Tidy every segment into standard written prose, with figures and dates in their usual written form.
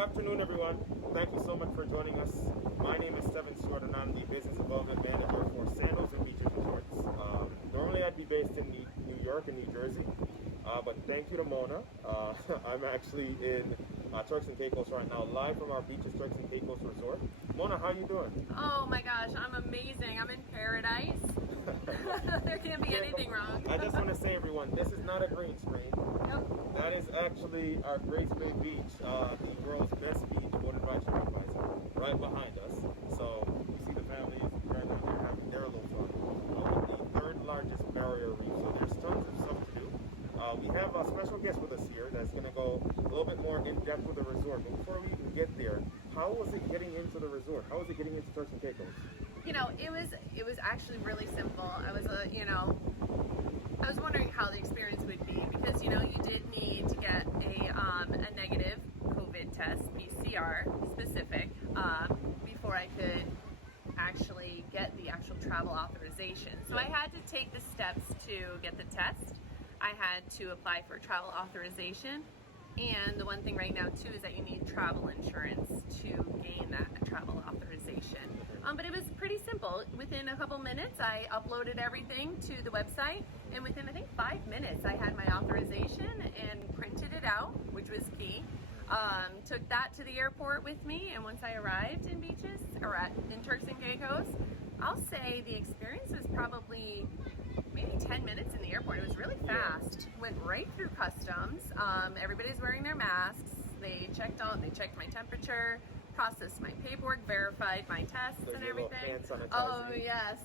afternoon, everyone. Thank you so much for joining us. My name is Steven Stewart, and I'm the Business Development Manager for Sandals and Beaches Resorts. Normally, I'd be based in New York and New Jersey, but thank you to Mona. I'm actually in Turks and Caicos right now, live from our Beaches Turks and Caicos Resort. Mona, how you doing? Oh my gosh, I'm amazing. I'm in paradise. There can't be anything wrong. I just want to say, everyone, this is not a green screen. Nope. That is actually our Grace Bay Beach, the world's best beach, voted by TripAdvisor, right behind us. So you see the families right down there having their little fun. The third largest barrier reef, so there's tons of stuff to do. We have a special guest with us here that's going to go a little bit more in depth with the resort. But before we even get there, how was it getting into the resort? How was it getting into Turks and Caicos? You know, it was actually really simple. I was wondering how the experience would be because you did need to get a negative COVID test, PCR specific, before I could actually get the actual travel authorization. So I had to take the steps to get the test. I had to apply for travel authorization. And the one thing right now too is that you need travel insurance to gain that travel authorization. But it was pretty simple. Within a couple minutes, I uploaded everything to the website, and within I think 5 minutes, I had my authorization and printed it out, which was key. Took that to the airport with me, and once I arrived in Beaches or in Turks and Caicos, I'll say the experience was probably maybe 10 minutes in the airport. It was really fast. Went right through customs. Everybody's wearing their masks. They checked my temperature, processed my paperwork, verified my tests and everything. Oh yes,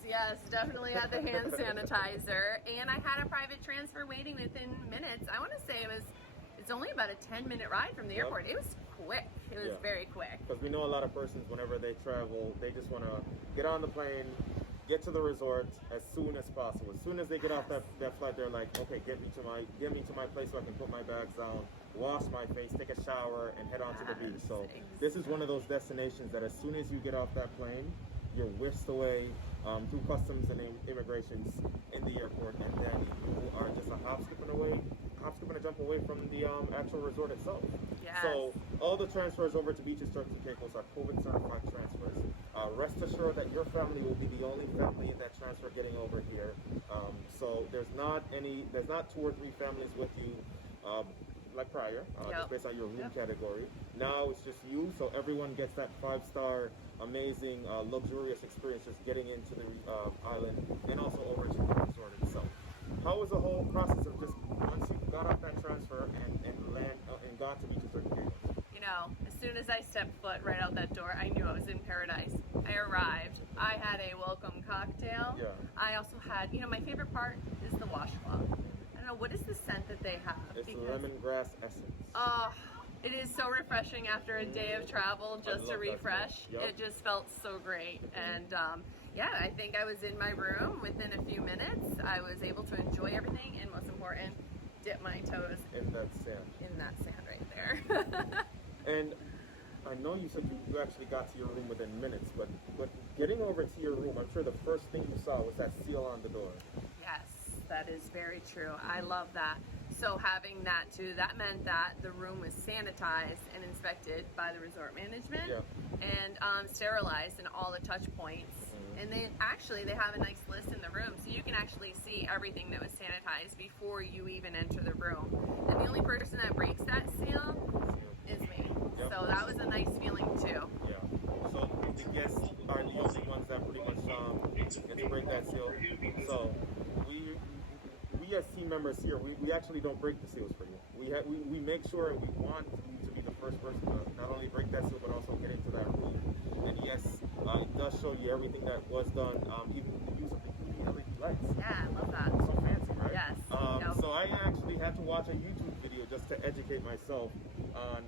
definitely had the hand sanitizer. And I had a private transfer waiting within minutes. I want to say it's only about a 10-minute ride from the airport. It was quick. It was very quick. Because we know a lot of persons, whenever they travel, they just want to get on the plane, get to the resort as soon as possible. As soon as they get off that flight, they're like, okay, get me to my place so I can put my bags down, wash my face, take a shower, and head on to the beach. So this is one of those destinations that as soon as you get off that plane, you're whisked away through customs and immigrations in the airport, and then you are just a hop, skip, and a jump away from the actual resort itself. Yes. So all the transfers over to Beaches Turks and Caicos are COVID certified transfers. Rest assured that your family will be the only family in that transfer getting over here. So there's not 2 or 3 families with you like prior, just based on your room category. Now it's just you, so everyone gets that 5-star, amazing, luxurious experience just getting into the island and also over to the resort itself. How was the whole process of just once you got off that transfer and got to Beaches Turks and Caicos? As soon as I stepped foot right out that door, I knew I was in paradise. I arrived. I had a welcome cocktail. Yeah. I also had, my favorite part is the washcloth. I don't know, what is the scent that they have? It's lemongrass essence. Oh, it is so refreshing after a day of travel just to refresh. Yep. It just felt so great. And I think I was in my room within a few minutes. I was able to enjoy everything and most important, dip my toes in that sand. In that sand right there. And I know you said you actually got to your room within minutes, but getting over to your room, I'm sure the first thing you saw was that seal on the door. Yes, that is very true. I love that. So having that too, that meant that the room was sanitized and inspected by the resort management and sterilized in all the touch points. And they have a nice list in the room, so you can actually see everything that was sanitized before you even enter the room. And the only person that breaks that seal is me. Yep. So that was a nice feeling too. Yeah. So the guests are the only ones that pretty much get to break that seal. So we as team members here, we actually don't break the seals for you. We make sure and we want you to be the first person to not only break that seal but also get into that room. And yes, it does show you everything that was done, even the use of the LED lights. Yeah, I love that. So fancy, right? Yes. So I actually had to watch a YouTube video just to educate myself on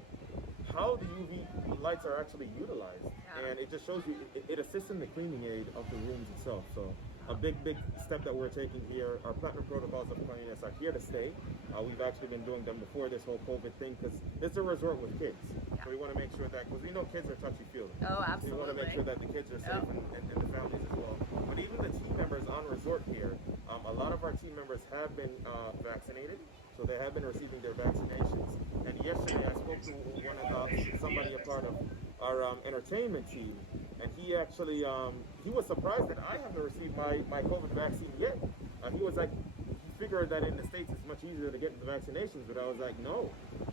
how the UV lights are actually utilized. And it just shows you, it assists in the cleaning aid of the rooms itself. So a big step that we're taking here. Our platinum protocols of cleanliness are here to stay. We've actually been doing them before this whole COVID thing because it's a resort with kids. So we want to make sure that, because we know kids are touchy-feely. Oh, absolutely. So we want to make sure that the kids are safe and the families as well. But even the team members on resort here, a lot of our team members have been vaccinated. So they have been receiving their vaccinations. And yesterday I spoke to somebody a part of our entertainment team, and he actually he was surprised that I haven't received my COVID vaccine yet. He was like, he figured that in the States it's much easier to get the vaccinations, but I was like, no.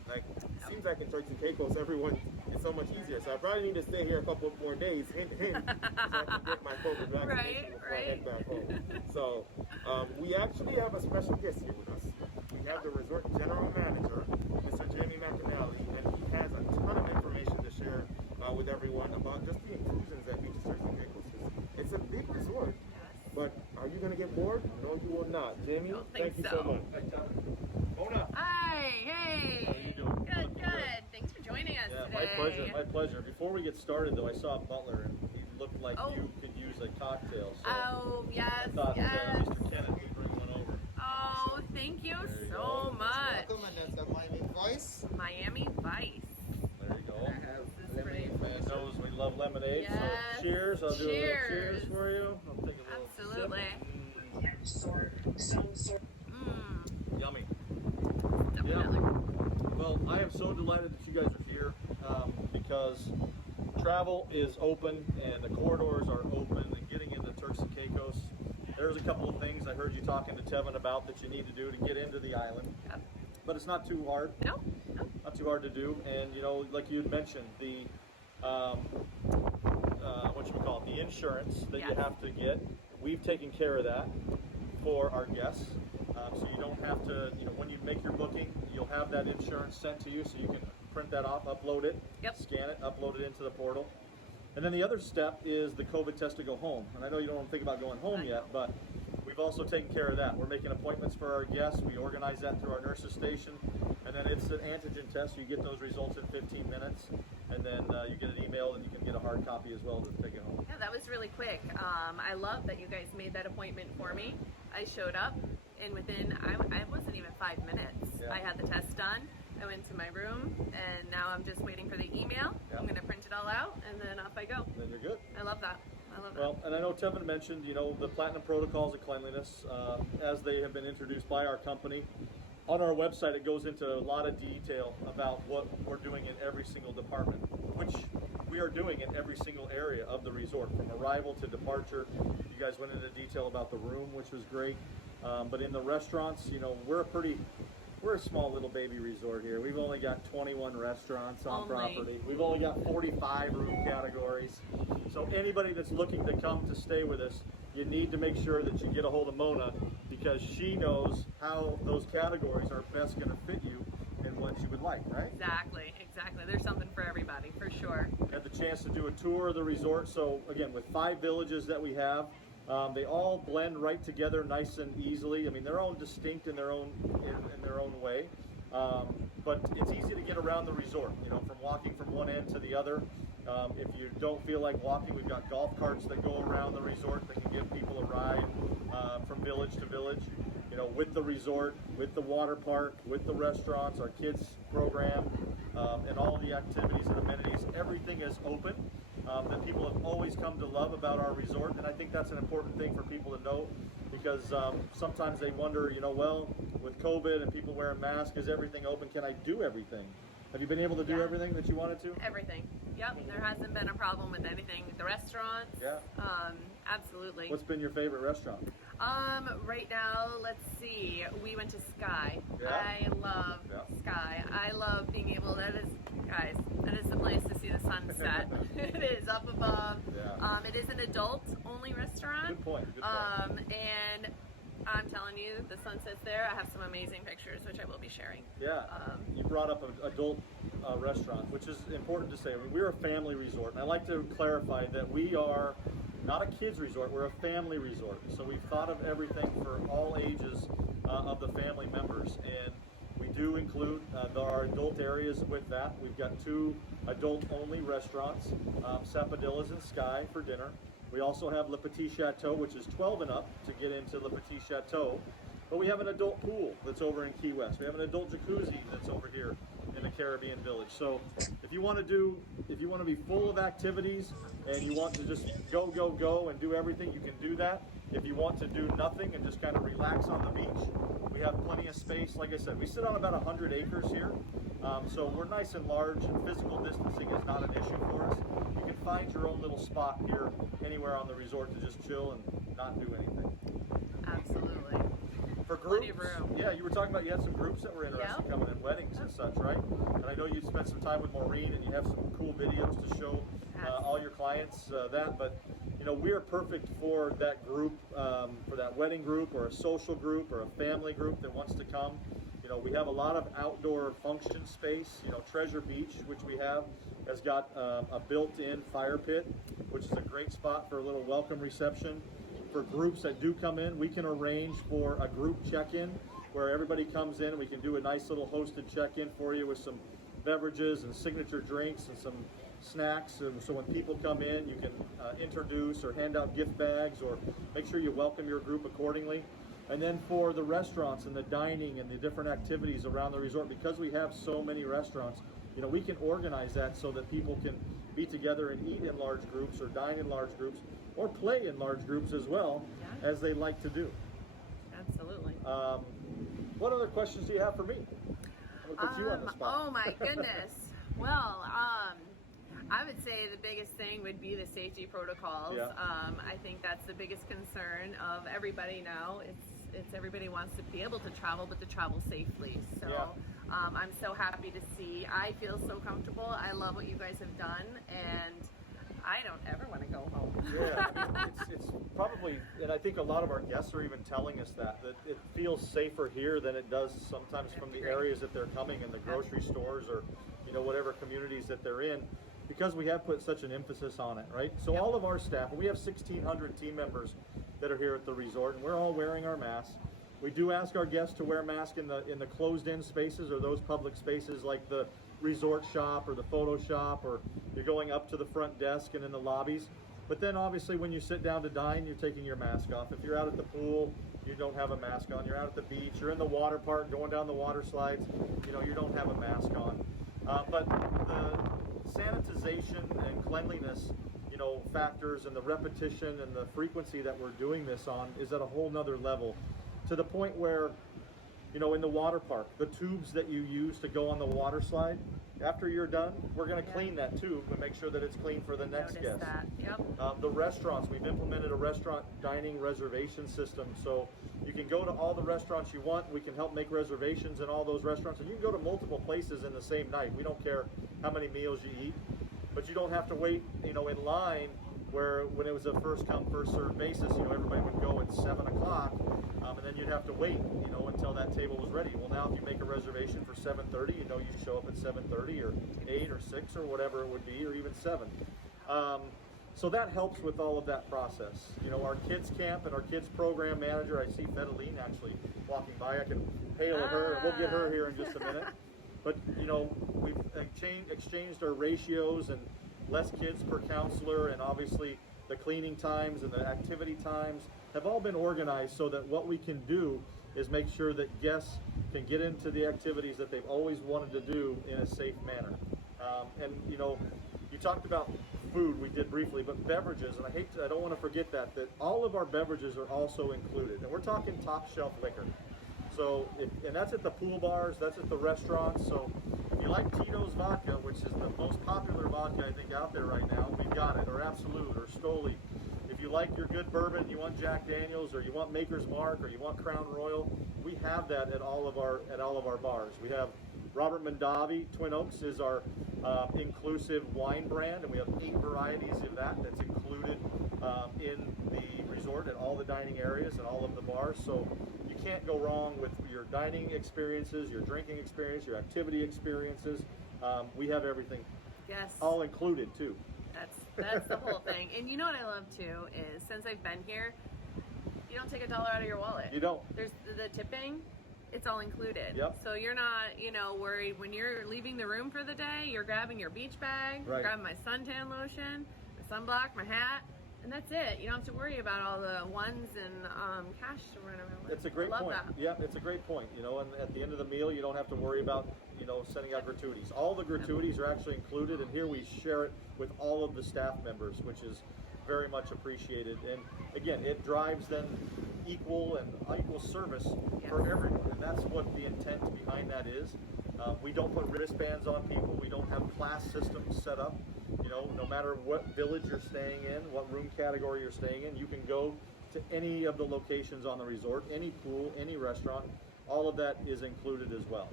Like, it seems like in Turks and Caicos everyone is so much easier. So I probably need to stay here a couple more days, hint, hint, so I can get my COVID vaccination before I head back home. So we actually have a special guest here with us. We have the resort general manager, Mr. Jamie McAnally, and he has a ton of information to share with everyone about just the inclusions at Beaches Turks and Caicos. It's a big resort, but are you going to get bored? No, you will not. Jamie, thank you so much. Mona. Hi, hey. How are you doing? Good. Thanks for joining us Yeah, today. my pleasure. Before we get started, though, I saw Butler, and he looked like you could use a cocktail. So Oh, yes, I thought yes. Mr. Kenneth would bring one over. Oh, thank you There you so go. much. Welcome, and that's the Miami Voice. Miami Vice. There you go. I have This is lemonade great. Man knows we love lemonade, Yes. so cheers. I'll do a little Cheers. cheers for you. I'll take a little Absolutely. sip. Yummy. Definitely. Well, I am so delighted that you guys are here because travel is open and the corridors are open, and getting into Turks and Caicos. There's a couple of things I heard you talking to Tevin about that you need to do to get into the island, Yep. but it's not too hard. No? Not too hard to do. And you know, like you had mentioned, the what you would call it, the insurance that you Yes. have to get. We've taken care of that for our guests, so you don't have to. You know, when you make your booking, you'll have that insurance sent to you, so you can print that off, upload it, Yep. scan it, upload it into the portal. And then the other step is the COVID test to go home. And I know you don't want to think about going home yet, but we've also taken care of that. We're making appointments for our guests. We organize that through our nurses station. And then it's an antigen test. You get those results in 15 minutes. And then you get an email, and you can get a hard copy as well to take it home. Yeah, that was really quick. I love that you guys made that appointment for me. I showed up, and within, I wasn't even 5 minutes. Yeah. I had the test done. I went to my room, and now I'm just waiting for the email. Yeah. I'm going to print it all out, and then off I go. Then you're good. I love that. I love Well, and I know Tevin mentioned, you know, the platinum protocols of cleanliness as they have been introduced by our company. On our website, it goes into a lot of detail about what we're doing in every single department, which we are doing in every single area of the resort, from arrival to departure. You guys went into detail about the room, which was great. But in the restaurants, you know, we're a small little baby resort here. We've only got 21 restaurants on Only. property. We've only got 45 room categories. So anybody that's looking to come to stay with us, you need to make sure that you get a hold of Mona, because she knows how those categories are best going to fit you and what you would like, right? Exactly. There's something for everybody, for sure. Had the chance to do a tour of the resort. So again, with 5 villages that we have, they all blend right together nice and easily. I mean, they're all distinct in their own way. But it's easy to get around the resort, you know, from walking from one end to the other. If you don't feel like walking, we've got golf carts that go around the resort that can give people a ride from village to village. You know, with the resort, with the water park, with the restaurants, our kids program, and all the activities and amenities, everything is open. That people have always come to love about our resort, and I think that's an important thing for people to know, because sometimes they wonder, you know, well, with COVID and people wearing masks, is everything open? Can I do everything? Have you been able to do Yeah. everything that you wanted to? Everything. Yep, there hasn't been a problem with anything. The restaurants. Yeah. Absolutely. What's been your favorite restaurant? Right now, let's see. We went to Sky. Yeah. I love Sky. I love being able. That is the place to see the sunset. It is up above. Yeah. It is an adult-only restaurant. Good point. Good point. And I'm telling you, the sunset's there. I have some amazing pictures, which I will be sharing. Yeah, you brought up an adult restaurant, which is important to say. I mean, we're a family resort, and I like to clarify that we are not a kids resort, we're a family resort. So we've thought of everything for all ages of the family members, and we do include our adult areas with that. We've got 2 adult-only restaurants, Sapadilla's and Sky for dinner. We also have Le Petit Chateau, which is 12 and up to get into Le Petit Chateau. But we have an adult pool that's over in Key West. We have an adult jacuzzi that's over here in the Caribbean Village. So if you want to be full of activities and you want to just go and do everything, you can do that. If you want to do nothing and just kind of relax on the beach, we have plenty of space. Like I said, we sit on about 100 acres here, so we're nice and large, and physical distancing is not an issue for us. You can find your own little spot here anywhere on the resort to just chill and not do anything. Absolutely. For groups, Plenty of room. yeah, you were talking about you had some groups that were interested in coming in, weddings and such, right? And I know you spent some time with Maureen, and you have some cool videos to show all your clients that. But you know, we are perfect for that group, for that wedding group, or a social group, or a family group that wants to come. You know, we have a lot of outdoor function space. You know, Treasure Beach, which we have, has got a built-in fire pit, which is a great spot for a little welcome reception. For groups that do come in, we can arrange for a group check-in where everybody comes in. We can do a nice little hosted check-in for you with some beverages and signature drinks and some snacks. And so when people come in, you can introduce or hand out gift bags or make sure you welcome your group accordingly. And then for the restaurants and the dining and the different activities around the resort, because we have so many restaurants, you know, we can organize that so that people can be together and eat in large groups or dine in large groups or play in large groups as well, as they like to do. Absolutely. What other questions do you have for me? I'm gonna put you on the spot. Oh my goodness. Well, I would say the biggest thing would be the safety protocols. Yeah. I think that's the biggest concern of everybody now. It's everybody wants to be able to travel, but to travel safely. So I'm so happy to see. I feel so comfortable. I love what you guys have done, and I don't ever want to go home. Yeah, I mean, it's probably, and I think a lot of our guests are even telling us that it feels safer here than it does sometimes from the areas that they're coming in, the grocery stores or, you know, whatever communities that they're in, because we have put such an emphasis on it, right? So all of our staff, and we have 1,600 team members that are here at the resort, and we're all wearing our masks. We do ask our guests to wear masks in the closed-in spaces or those public spaces like the resort shop or the photo shop, or you're going up to the front desk and in the lobbies. But then obviously when you sit down to dine, you're taking your mask off. If you're out at the pool, you don't have a mask on. You're out at the beach, you're in the water park going down the water slides, you know, you don't have a mask on. But the sanitization and cleanliness, you know, factors and the repetition and the frequency that we're doing this on is at a whole nother level, to the point where, you know, in the water park, the tubes that you use to go on the water slide, after you're done, we're going to clean that tube and make sure that it's clean for the next guest. That. Yep. The restaurants, we've implemented a restaurant dining reservation system, so you can go to all the restaurants you want. We can help make reservations in all those restaurants, and you can go to multiple places in the same night. We don't care how many meals you eat, but you don't have to wait, you know, in line where when it was a first come first served basis, you know, everybody would go at 7 o'clock, and then you'd have to wait, you know, until that table was ready. Well, now if you make a reservation for 7:30, you know, you show up at 7:30 or 8 or 6 or whatever it would be, or even 7. So that helps with all of that process. You know, our kids camp and our kids program manager, I see Fedeline actually walking by. I can hail her, and we'll get her here in just a minute. But, you know, we've exchanged our ratios, and less kids per counselor, and obviously the cleaning times and the activity times have all been organized so that what we can do is make sure that guests can get into the activities that they've always wanted to do in a safe manner. And you know, you talked about food, we did briefly, but beverages, and I don't want to forget that all of our beverages are also included, and we're talking top shelf liquor. So, and that's at the pool bars, that's at the restaurants. So if you like Tito's vodka, which is the most popular vodka I think out there right now, we've got it, or Absolute, or Stoli. If you like your good bourbon, you want Jack Daniels, or you want Maker's Mark, or you want Crown Royal, we have that at all of our bars. We have Robert Mondavi. Twin Oaks is our inclusive wine brand, and we have 8 varieties of that's included in the resort at all the dining areas and all of the bars. So you can't go wrong with your dining experiences, your drinking experience, your activity experiences. We have everything. Yes. All included too. That's the whole thing. And you know what I love too is, since I've been here, you don't take $1 out of your wallet. You don't. There's the tipping. It's all included. Yep. So you're not, you know, worried when you're leaving the room for the day. You're grabbing your beach bag, right. grabbing my suntan lotion, my sunblock, my hat, and that's it. You don't have to worry about all the ones and cash to run around with. It's a great I love point. that. Yeah, it's a great point. You know, and at the end of the meal, you don't have to worry about, you know, sending out gratuities. All the gratuities are actually included, and here we share it with all of the staff members, which is very much appreciated. And again, it drives then equal service for everyone, and that's what the intent behind that is. We don't put wristbands on people. We don't have class systems set up. You know, no matter what village you're staying in, what room category you're staying in, you can go to any of the locations on the resort, any pool, any restaurant. All of that is included as well.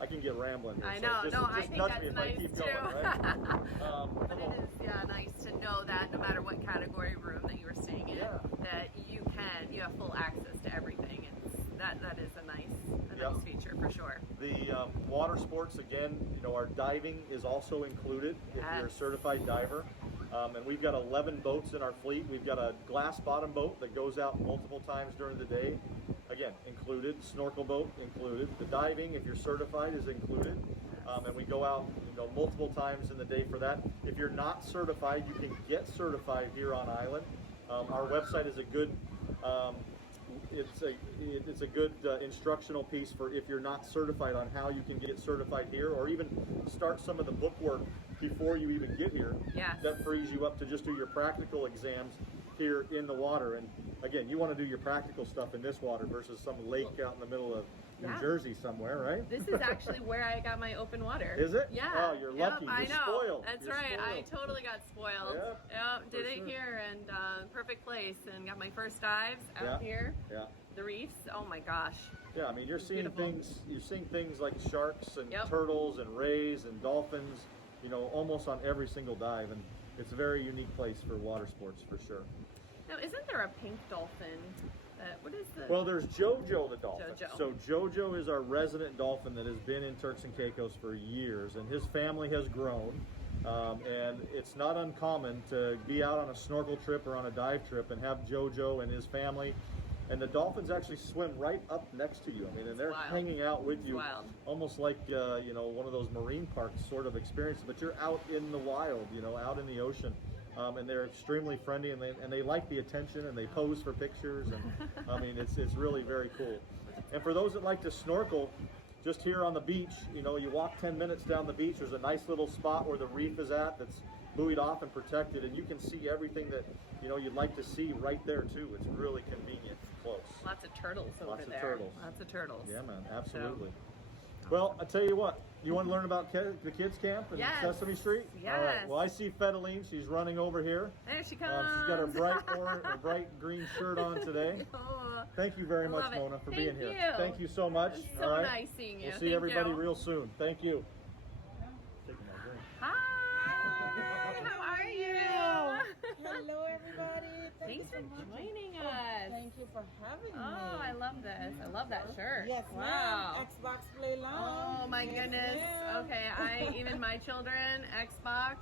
I can get rambling here. I know. So I just think nudge that's me if nice I keep too. going, right? But it is, nice to know that no matter what category room that you were staying in, that you have full access to everything. That is a nice feature for sure. The water sports, again, you know, our diving is also included if you're a certified diver. And we've got 11 boats in our fleet. We've got a glass bottom boat that goes out multiple times during the day. Again, included. Snorkel boat included. The diving, if you're certified, is included. And we go out, you know, multiple times in the day for that. If you're not certified, you can get certified here on island. Our website is a good it's a good instructional piece for if you're not certified on how you can get certified here, or even start some of the book work before you even get here. Yes. That frees you up to just do your practical exams here in the water. And again, you want to do your practical stuff in this water versus some lake out in the middle of New Jersey somewhere, right? This is actually where I got my open water. Is it? Yeah. Oh, you're lucky. I You're know. spoiled. That's You're right. spoiled. I totally got spoiled. Yep, Did for it sure. here, and perfect place, and got my first dives out here. Yeah. The reefs. Oh my gosh. Yeah, I mean, you're seeing Beautiful. things. You're seeing things like sharks and Yep. turtles and rays and dolphins. You know, almost on every single dive, and it's a very unique place for water sports for sure. Now, isn't there a pink dolphin? What is the? Well, there's Jojo the dolphin. Jojo. So Jojo is our resident dolphin that has been in Turks and Caicos for years, and his family has grown. And it's not uncommon to be out on a snorkel trip or on a dive trip and have Jojo and his family. And the dolphins actually swim right up next to you. I mean, and they're hanging out with you, almost like you know, one of those marine parks sort of experiences. But you're out in the wild, you know, out in the ocean, and they're extremely friendly, and they like the attention, and they pose for pictures. And I mean, it's really very cool. And for those that like to snorkel, just here on the beach, you know, you walk 10 minutes down the beach. There's a nice little spot where the reef is at that's buoyed off and protected, and you can see everything that, you know, you'd like to see right there too. It's really convenient, close. Lots of turtles over there. Turtles. Lots of turtles. Yeah, man, absolutely. Well, I tell you what, you want to learn about the kids camp and Sesame Street? Yes. All right. Well, I see Fedeline. She's running over here. There she comes. She's got her bright green shirt on today. Oh, Thank you very much, love it. Mona, for Thank being here. you. Thank you so much. It's so All right. nice seeing you. We'll see Thank everybody you. real soon. Thank you. Hi, how are you? Hello, everybody. Thanks for so much. joining Oh, us. thank you for having me. Oh, I love this. I love that shirt. Yes, Wow. ma'am. Xbox Play Lounge. Oh my Yes, goodness. ma'am. Okay, even my children, Xbox.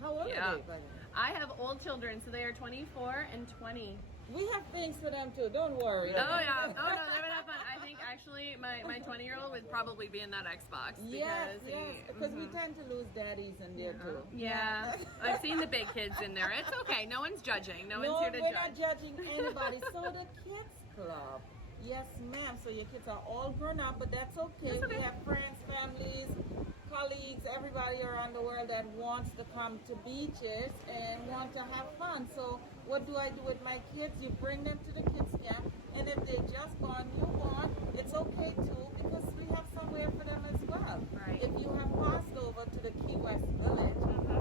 How old Yeah. are they? by the way? I have old children, so they are 24 and 20. We have things for them too. Don't worry. Oh yeah. Oh no, they're not fun. I think actually my 20-year-old would probably be in that Xbox. Yes, Because because we tend to lose daddies in there too. Yeah, I've seen the big kids in there. It's okay. No one's judging. No one's here to we're judge. not judging anybody. So the kids club. Yes, ma'am. So your kids are all grown up, but that's okay. That's okay. We have friends, families, colleagues, everybody around the world that wants to come to beaches and want to have fun. So what do I do with my kids? You bring them to the kids camp, and if they just gone, it's okay too, because we have somewhere for them as well. Right. If you have passed over to the Key West Village,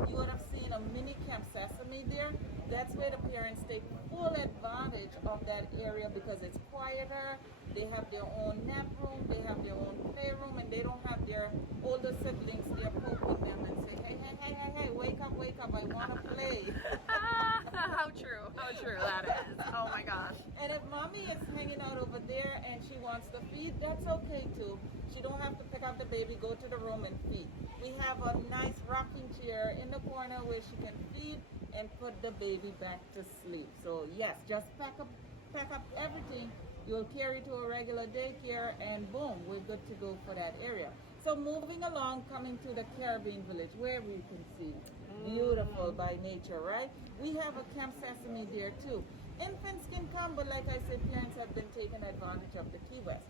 you would have seen a mini Camp Sesame there. That's where the parents take full advantage of that area because it's quieter. They have their own nap room, they have their own playroom, and they don't have their older siblings there poking them and say, hey, wake up, I want to play. How true that is. Oh my gosh. And if mommy is hanging out over there and she wants to feed, that's okay too. She don't have to pick up the baby, go to the room and feed. We have a nice rocking chair in the corner where she can feed and put the baby back to sleep. So yes, just pack up everything. You'll carry to a regular daycare and boom, we're good to go for that area. So moving along, coming to the Caribbean Village where we can see beautiful by nature, right? We have a Camp Sesame there too. Infants can come, but like I said, parents have been taking advantage of the Key West.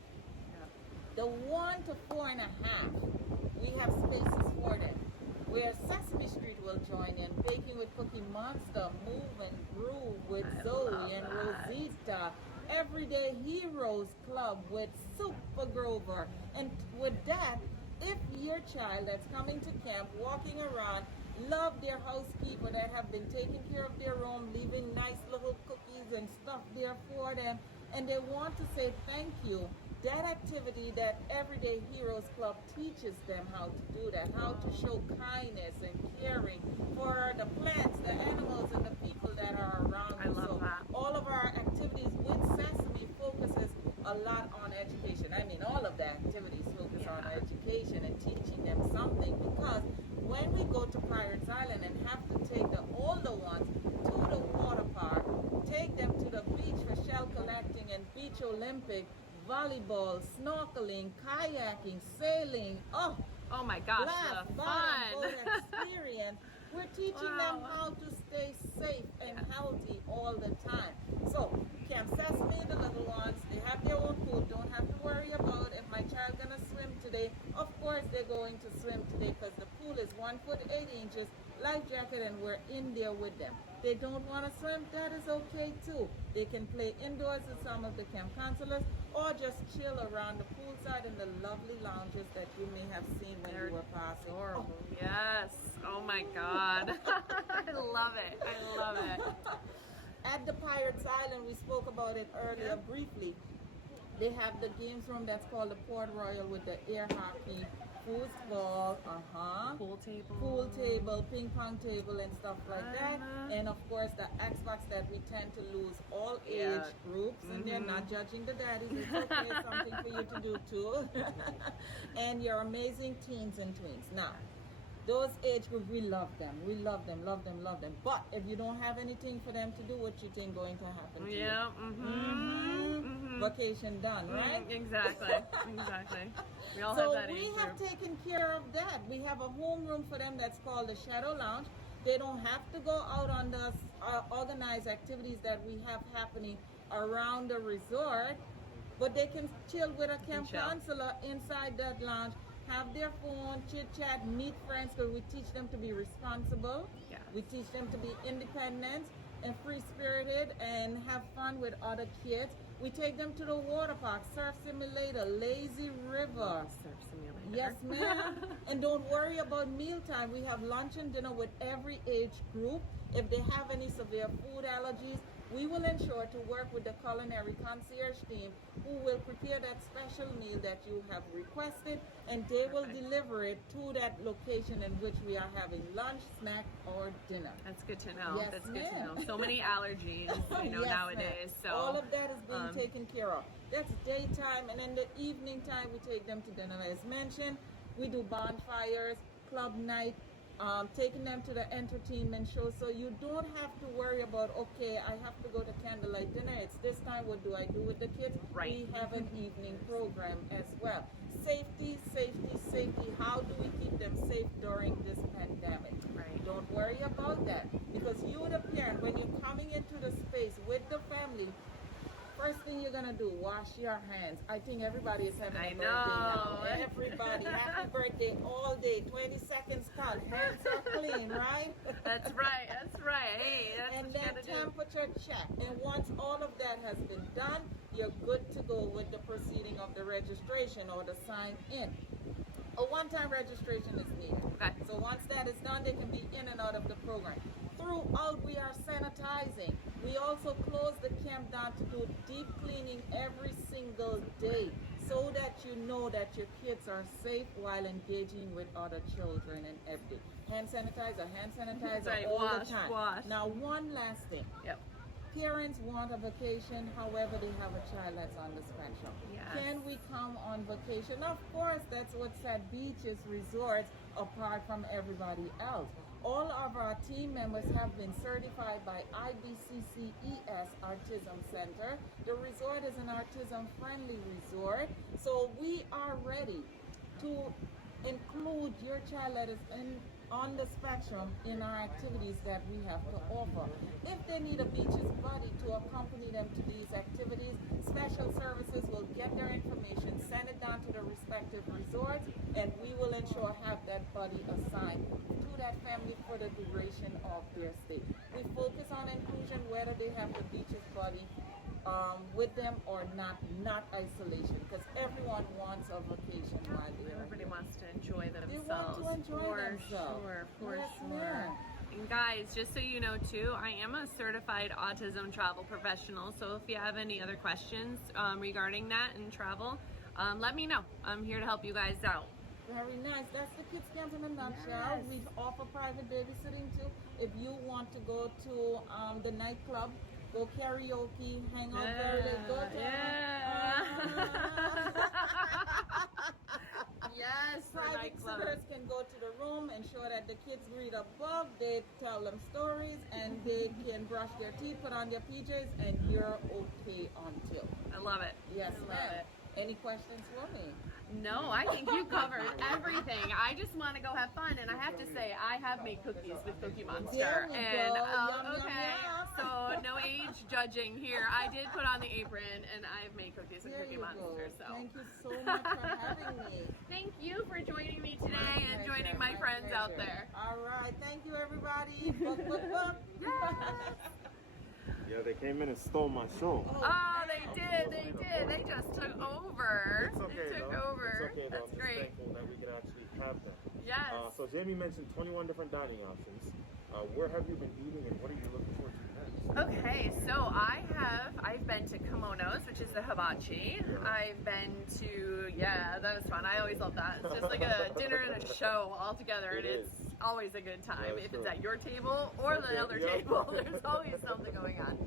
The 1 to 4.5, we have spaces for them. where Sesame Street will join in, Baking with Cookie Monster, Move and Groove with I Zoe love and that. Rosita, Everyday Heroes Club with Super Grover. And with that, if your child that's coming to camp, walking around, love their housekeeper that have been taking care of their room, leaving nice little cookies and stuff there for them, and they want to say thank you, that activity that Everyday Heroes Club teaches them how to do that, how to show kindness and caring for the plants, the animals, and the people that are around I you. love So that. all of our activities with Sesame focuses a lot on education. I mean, all of the activities focus on Yeah. education and teaching them something, because when we go to Pirates Island and have to take the older ones to the water park, take them to the beach for shell collecting and beach Olympic, volleyball, snorkeling, kayaking, sailing, Oh my gosh, laugh, the bottom, boat fun. experience. We're teaching them Wow. how to stay safe and Yeah. healthy all the time. So, Camp Sesame, the little ones, they have their own pool. Don't have to worry about if my child gonna swim today. Of course, they're going to swim today because the pool is 1 foot 8 inches, life jacket, and we're in there with them. They don't want to swim, that is okay too. They can play indoors with some of the camp counselors, or just chill around the poolside in the lovely lounges that you may have seen when They're you were passing. adorable. Yes. Oh my God. I love it. I love it. At the Pirates Island, we spoke about it earlier briefly. They have the games room that's called the Port Royal with the air hockey, foosball, pool table, ping pong table, and stuff like that. And of course, the Xbox that we tend to lose all age Yeah. groups, and they're not judging the daddies. It's okay, something for you to do too. And your amazing teens and tweens. Now, those age groups, we love them. We love them, love them, love them. But if you don't have anything for them to do, what you think going to happen to you? Yeah. Vacation done, right? Exactly. Exactly. We all So have that we age have group. taken care of that. We have a home room for them that's called the Shadow Lounge. They don't have to go out on the organized activities that we have happening around the resort, but they can chill with a camp chill. counselor inside that lounge, have their phone, chit chat, meet friends, because we teach them to be responsible. Yeah. We teach them to be independent and free-spirited and have fun with other kids. We take them to the water park, surf simulator, lazy river. Surf simulator. Yes, ma'am. And don't worry about mealtime. We have lunch and dinner with every age group. If they have any severe food allergies, we will ensure to work with the culinary concierge team who will prepare that special meal that you have requested, and they will deliver it to that location in which we are having lunch, snack, or dinner. That's good to know. Yes, That's good to ma'am. know. So many allergies, Yes, nowadays. ma'am. So all of that is being um, taken care of. That's daytime, and in the evening time we take them to dinner. As mentioned, we do bonfires, club night, taking them to the entertainment show, so you don't have to worry about, okay, I have to go to candlelight dinner, it's this time, what do I do with the kids? Right. We have an evening program as well. Safety, safety, safety. How do we keep them safe during this pandemic? Right. Don't worry about that, because you, the parent, when you're coming into the space with the family, first thing you're gonna do, wash your hands. I think everybody is having a I birthday now. know. Everybody, happy birthday all day. 20 seconds count. Hands are clean, right? That's right. That's right. Hey, that's And what you then gotta do. temperature check. And once all of that has been done, you're good to go with the proceeding of the registration or the sign in. A one-time registration is needed. Okay. So once that is done, they can be in and out of the program. Throughout, we are sanitizing. We also close the camp down to do deep cleaning every single day, so that you know that your kids are safe while engaging with other children and everything. Hand sanitizer Right, all wash, the time. wash. Now, one last thing. Yep. Parents want a vacation, however, they have a child that's on the spectrum. Yes. Can we come on vacation? Of course, that's what set Beaches Resorts apart from everybody else. All of our team members have been certified by IBCCES Autism Center. The resort is an autism-friendly resort, so we are ready to include your child that is on the spectrum in our activities that we have to offer. If they need a beaches buddy to accompany them to these activities, special services will get their information, send it down to the respective resorts, and we will ensure have that buddy assigned to that family for the duration of their stay. We focus on inclusion, whether they have the beaches buddy with them or not isolation, because everyone wants a vacation while they're Everybody here. wants to enjoy They themselves. want to enjoy for themselves. sure, for Yes, sure. ma'am. And guys, just so you know too, I am a certified autism travel professional. So if you have any other questions regarding that and travel, let me know. I'm here to help you guys out. Very nice. That's the kids camp in a nutshell. Yes. We offer private babysitting too. If you want to go to the nightclub, go karaoke, hang out very late, go to Yes, the private nightclub. sitters can go to the room and show that the kids read a book, they tell them stories, and they can brush their teeth, put on their PJs, and you're okay until. I love it. Yes, I love ma'am. it. Any questions for me? No, I think you covered everything. I just want to go have fun, and I have to say, I have made cookies with Cookie Monster. There we And go. Yum, yum, okay, yum. so no age judging here. I did put on the apron, and I've made cookies with There Cookie you go. Monster. So Thank you so much for having me. thank you for joining me today My and joining pleasure, my friends out pleasure. there. All right. Thank you, everybody. Book, book, book. Yeah, they came in and stole my show. Oh, they did. They just took over. It's okay, They took though. over. It's okay, though. That's I'm just great. thankful that we could actually have them. Yes. So Jamie mentioned 21 different dining options. Where have you been eating, and what are you looking forward to next? Okay, so I've been to Kimonos, which is the hibachi. Yeah. I've been to, that was fun. I always love that. It's just like a dinner and a show all together, and It it's always a good time. That's If it's true. at your table or Okay, the other yeah. table, there's always something going on.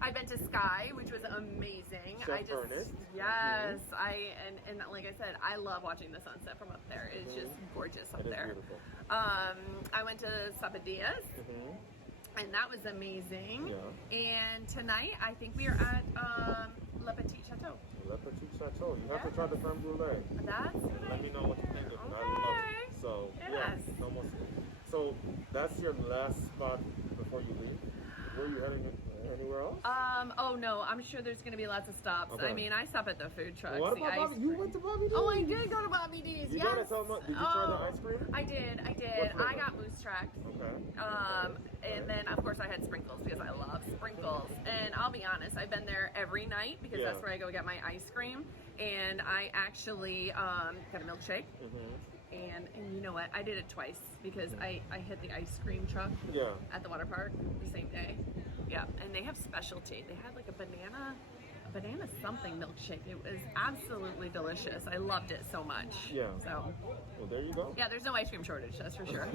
I've been to Sky, which was amazing. Chef Ernest. Yes, and like I said, I love watching the sunset from up there. It's just gorgeous up It is there. beautiful. I went to Sapadias. Mm-hmm. And that was amazing. Yeah. And tonight, I think we are at Le Petit Chateau. Le Petit Chateau. You have to try the creme brulee. That's Let me know what you think of it. I love Okay. it. So, Yes. yeah, almost. So, that's your last spot before you leave? Were you heading anywhere else? Oh no, I'm sure there's gonna be lots of stops. Okay. I mean, I stop at the food trucks. What the about ice Bobby? You cream. went to Bobby D's? Oh, I did go to Bobby D's. You Yes. gotta tell them. Did you try the ice cream? I did. What flavor? I got moose tracks. Okay. And then of course I had sprinkles because I love sprinkles. And I'll be honest, I've been there every night because Yeah. that's where I go get my ice cream. And I actually got a milkshake. Mm-hmm. And you know what? I did it twice because I hit the ice cream truck Yeah. at the water park the same day. Yeah, and they have specialty. They had like a banana something milkshake. It was absolutely delicious. I loved it so much. Yeah. So, Well, there you go. yeah, there's no ice cream shortage, that's for sure.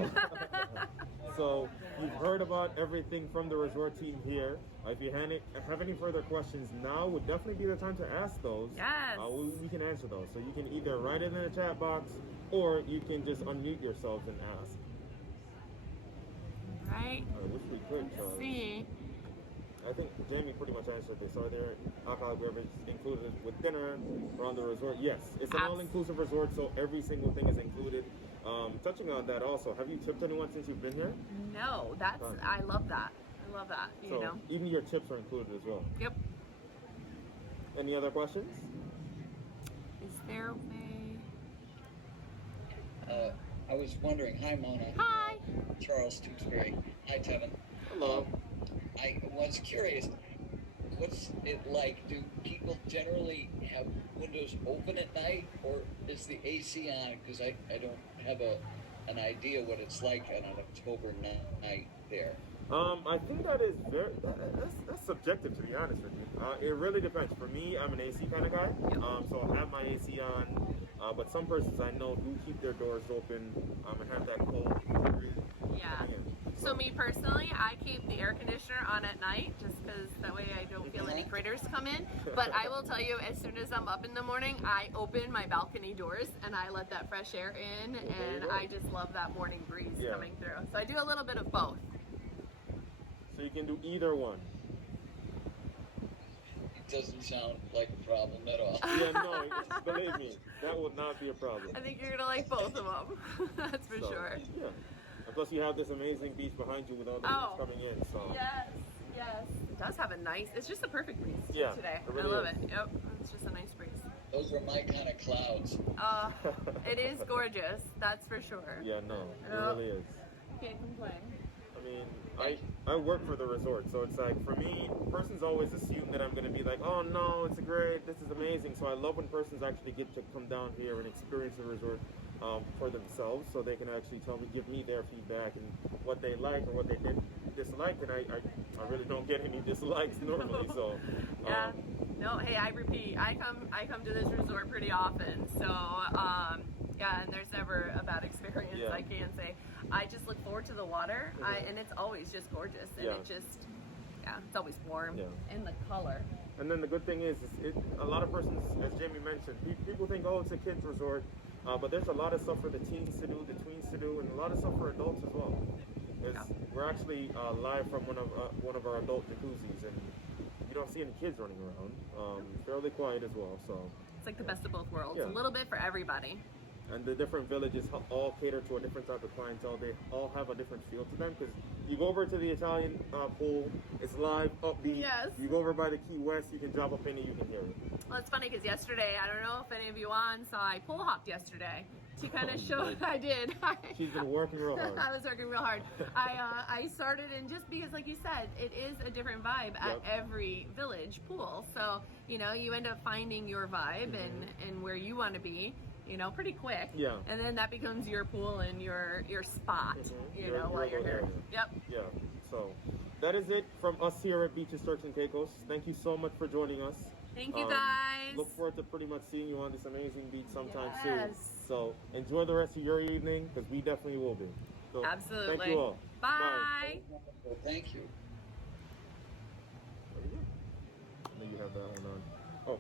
So you've heard about everything from the resort team here. If you have any further questions, now would definitely be the time to ask those. Yes. We can answer those. So you can either write it in the chat box or you can just unmute yourselves and ask. Right? I wish we could, Charles. See. I think Jamie pretty much answered this. Are there alcoholic beverages included with dinner or on the resort? Yes. It's an all-inclusive resort, so every single thing is included. Touching on that also, have you tipped anyone since you've been here? No, I love that. I love that, you So know. even your tips are included as well. Yep. Any other questions? Is there a way? I was wondering, hi Mona. Hi. Charles Tewksbury. Hi Tevin. Hello. I was curious, what's it like? Do people generally have windows open at night, or is the AC on? Because I don't have an idea what it's like on an October night there. I think that is that's subjective, to be honest with you. It really depends. For me, I'm an AC kind of guy, so I have my AC on. But some persons I know do keep their doors open and have that cold breeze Yeah. coming in. So me personally, I keep the air conditioner on at night just because that way I don't feel any critters come in. But I will tell you, as soon as I'm up in the morning, I open my balcony doors and I let that fresh air in, and I just love that morning breeze coming through. So I do a little bit of both. So you can do either one. It doesn't sound like a problem at all. Yeah, no, believe me, that would not be a problem. I think you're gonna like both of them. That's for So, sure. Yeah. And plus, you have this amazing beach behind you with all the breeze coming in. So. Yes, yes. It does have a nice, it's just a perfect breeze Yeah, today. it really I love is. it. Yep, it's just a nice breeze. Those are my kind of clouds. It is gorgeous, that's for sure. Yeah, no, it No. really is. Can't complain. I mean, I work for the resort, so it's like for me, persons always assume that I'm gonna be like, oh no, it's great, this is amazing. So I love when persons actually get to come down here and experience the resort for themselves, so they can actually give me their feedback and what they like or what they dislike. And I really don't get any dislikes normally. So Yeah. No, hey, I repeat, I come to this resort pretty often, so yeah, and there's never a bad experience. Yeah. I can say. I just look forward to the water, and it's always just gorgeous, and Yeah. it's always warm, Yeah. and the color. And then the good thing is a lot of persons, as Jamie mentioned, people think, oh, it's a kids resort, but there's a lot of stuff for the teens to do, the tweens to do, and a lot of stuff for adults as well. We're actually live from one of our adult jacuzzis, and you don't see any kids running around. Fairly quiet as well, so. It's like the best of both worlds. Yeah. A little bit for everybody. And the different villages all cater to a different type of clientele. They all have a different feel to them, because you go over to the Italian pool, it's live, upbeat. Yes. You go over by the Key West, you can drop a penny, you can hear it. Well, it's funny because yesterday, I don't know if any of you saw I pole hopped yesterday to kind of show. I did. She's been working real hard. I was working real hard. I started, and just because, like you said, it is a different vibe at every village pool. So you end up finding your vibe and where you want to be. Pretty quick. Yeah. And then that becomes your pool and your spot. While you're here. area. Yep. Yeah. So that is it from us here at Beaches Turks and Caicos. Thank you so much for joining us. Thank you, guys. Look forward to pretty much seeing you on this amazing beach sometime soon. Yes. So enjoy the rest of your evening, because we definitely will be. So, Absolutely. Thank you all. Bye. Well, thank you. There you go. And then you have that one on. Oh.